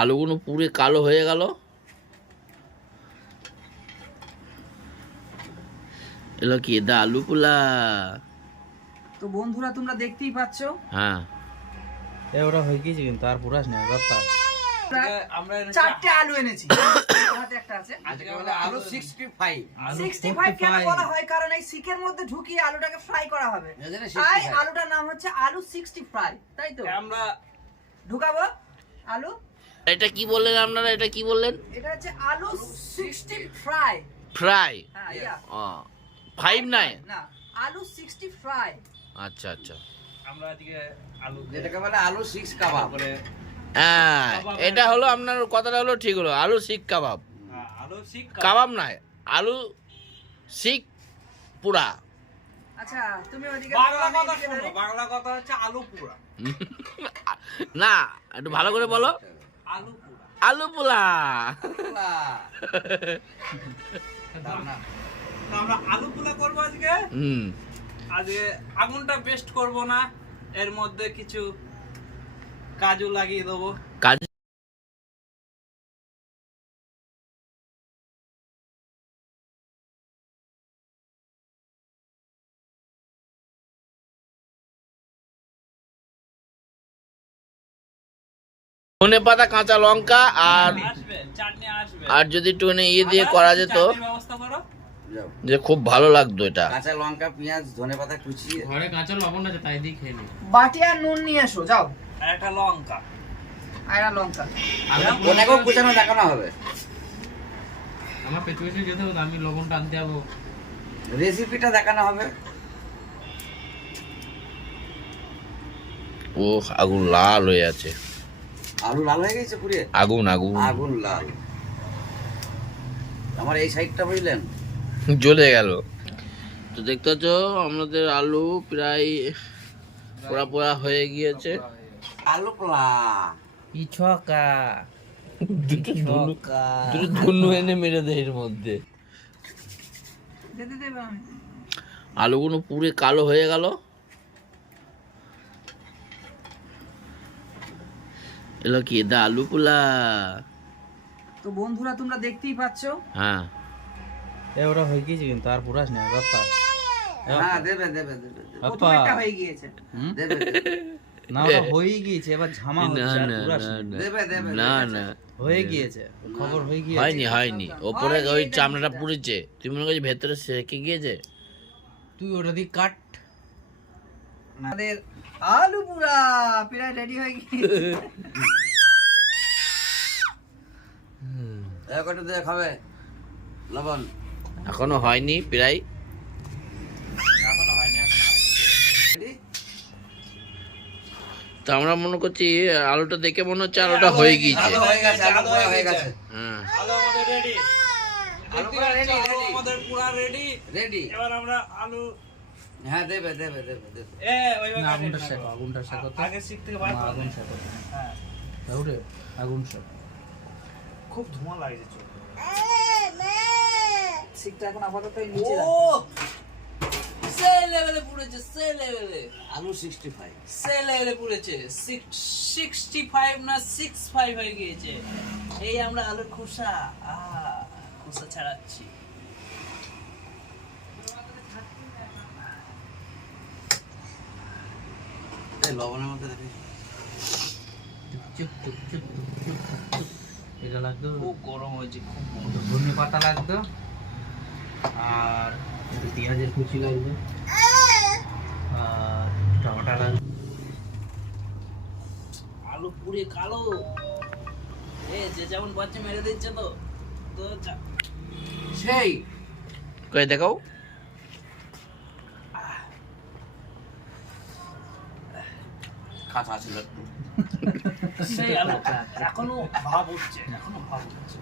আলুগুলো পুরে কালো হয়ে গেল। এলো কি দা আলু পোলা। তো বন্ধুরা তোমরা দেখতেই পাচ্ছ। হ্যাঁ। এ ওটা হয়ে গিয়েছে কিন্তু আর পুরাস না ব্যাপার আমরা চারটে আলু এনেছি। হাতে একটা আছে। আজকে বলে আলু সিক্সটি ফাইভ 65 কেন বলা হয়? কারণ এই শিকের মধ্যে ঢুকিয়ে আলুটাকে ফ্রাই করা হবে। তাই আলুটার নাম হচ্ছে আলু 60 ফ্রাই তাই তো? আমরা ঢুকাবো। আলু। এটা কি বললেন আপনারা? এটা কি বললেন? এটা হচ্ছে আলু 60 ফ্রাই ফ্রাই হ্যাঁ ইয়া। ও ফাইভ নাই না আলু 60 ফ্রাই আচ্ছা আচ্ছা। আমরা আজকে আলু যেটাকে বলে আলু সিক্স কাবাব করে হ্যাঁ এটা হলো আপনার কথাটা হলো ঠিক হলো আলু শিক কাবাব হ্যাঁ, আলু শিক কাবাব নাই আলু শিক পুরা। আচ্ছা তুমি ওদিকে বাংলা কথা শোনো বাংলা কথা হচ্ছে আলু পুরা। না একটু ভালো করে বলো। আলু পোলা। আমরা আলু পুলা করব আজকে। হুম। আজকে আগুনটা বেস্ট করব না। এর মধ্যে কিছু কাজু লাগিয়ে দেবো। কাজ ধনে পাতা কাঁচা লঙ্কা আর আসবে চাটনি আসবে। আর যদি একটু ইয়ে দিয়ে করা যেত। যে খুব ভালো লাগতো এটা। কাঁচা লঙ্কা পেঁয়াজ ধনে পাতা কুচিয়ে ঘরে কাঁচা লবণ আছে তাই দিয়ে খেয়ে নি। বাটি আর নুন নিয়ে এসো যাও। আর একটা লঙ্কা। আয়না লঙ্কা। ওনাকেও কুচানো দেখানো হবে। আমার পেছনে পেছনে যেতে হবে আমি লবণটা আনতে যাব। রেসিপিটা দেখানো হবে। ও আগুন লাল হয়ে আছে। আলু লাল হয়ে গেছে পুরে। আগুন আগুন। আগুন লাল। আমার এই সাইডটা বুঝলেন? জ্বলে গেল। তো দেখতে পাচ্ছ আমাদের আলু প্রায় পোড়া পোড়া হয়ে গিয়েছে। আলু পোলা ইছকা দুটো ধুনু এনে মেরে দেয় এর মধ্যে। আলুগুলো পুরে কালো হয়ে গেল। এলো কি? দা আলু পোলা তো বন্ধুরা তোমরা দেখতেই পাচ্ছ। হ্যাঁ। এ ওটা হয়ে গিয়েছে কিন্তু আর পুরাস না ব্যাপার হ্যাঁ দেবে দেবে দেবে দেবে। প্রথম একটা হয়ে গিয়েছে। দেবে। না ওটা হয়ে গিয়েছে এবার ঝামা হচ্ছে আর পুরাস দেবে দেবে না না। হয়ে গিয়েছে খবর হয়ে গিয়েছে। হয়নি হয়নি। ওপরে ওই চামড়াটা। পুড়েছে। তুমি মনে করছি ভেতরে সেকে গিয়েছে? তুই ওটা দিয়ে কাট। আমাদের আলু পুরা প্রায় রেডি হয়ে গিয়েছে। একটু দিয়ে খাবে লবণ। এখনও হয়নি প্রায়? তো আমরা মনে করছি আলুটা দেখে মনে হচ্ছে আলুটা হয়ে গিয়েছে। আলু হয়ে গেছে আলু পোড়া হয়ে গেছে। হ্যাঁ আলু আমাদের রেডি আলু পোড়া ready, ready। আমাদের পুরা রেডি রেডি এবার আমরা আলু হ্যাঁ দেবে দেবে দেবে দেবে। এ ওইভাবে না, আগুনটা শেখো, আগুনটা শেখো আগে শিখ থেকে বার আগুন শেখো। হ্যাঁ। ওরে আগুন সব খুব ধোঁয়া লাগছে চোখে শিকটা এখন আপাতত এই নিচে ও! সে লেভেলে পুড়েছে সে লেভেলে আলু সিক্সটি ফাইভ সে লেভেলে পুড়েছে। সিক্সটি ফাইভ না সিক্স ফাইভ হয়ে গিয়েছে। এই আমরা আলুর খোসা। আহা খোসা ছাড়াচ্ছি। এই লবণের মধ্যে দেখি। চুপ চুপ চুপ চুপ চুপ। চুপ। এটা লাগতো খুব গরম হয়েছে খুব ধনে পাতা লাগতো। আর পেঁয়াজের কুচি লাগতো। আর টমাটা লাগতো। আলু পুড়ে কালো। এ যে যেমন বাচ্চা মেরে দিচ্ছে তো। তো সেই। কই দেখাও। কাঁচা ছিল একটু সেই এখনও ভাব উঠছে এখনও ভাব উঠছে।